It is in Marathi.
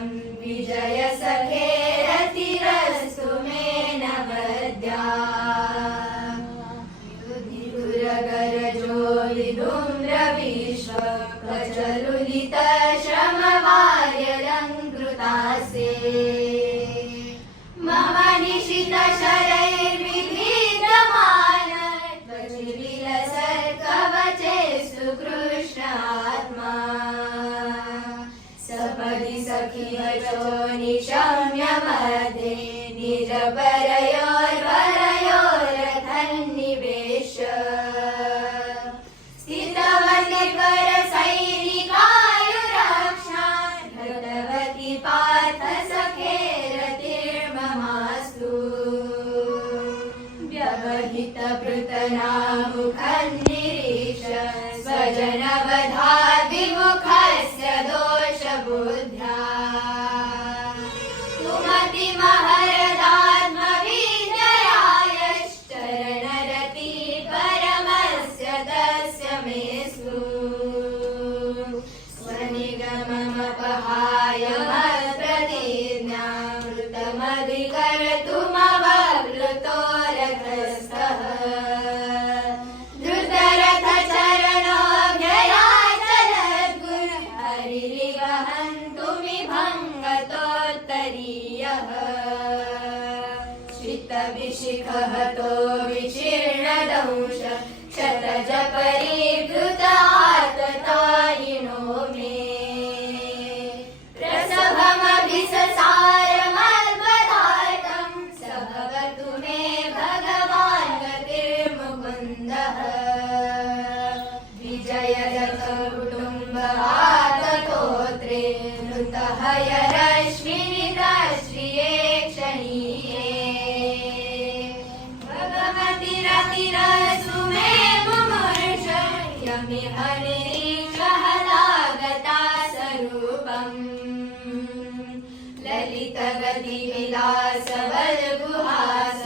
विजय सखे रतिरस्तु मे नवद्या युधिपुरगरजो विधूम्रविश्व प्रचलुलित श्रमवार्यलङ्कृतासे मम निशित शरैर्विधीयमान त्वचिविलसत्कवचेषु कृष्ण आत्मा सपदि सखी वचो निशम्य मध्ये निजपरयोर्वरयोरथन्निवेश्य स्थितवन्निपर सैनिकायुरक्षान् धृतवती पार्थ सखे रतिर्ममास्तु व्यवहितभृतनामुखन्निरीक्ष स्वजनवधाद् विमुखस्य दोषबुद्ध्या सुमतिमहरदात्मविजयायश्चरणरति परमस्य तस्य मेषु स्वनिगममपहाय मत्प्रतिज्ञामृतमधिकर्तुमवप्लुतो रथस्थः धृतरथचरणो व्ययाचलद्गुरु हरिरिवहन्तुमिभङ्गतोत्तरीयः श्रितविशिखहतो विशीर्णदंश शतजपरीभृत आततायिनो मे प्रसभमभिससारमद्वदार्तं स भवतु मे भगवान् गतिर्मुकुन्दः विजयदत्तकुटुम्ब आततोत्रे नृतहयरश्मिनितश्रिये क्षणीये भगवतिरतिरस्तु मे मुमूर्ष यमिह निरीक्षहतागता स्वरूपम् ललितगतिविलासवल्गुहास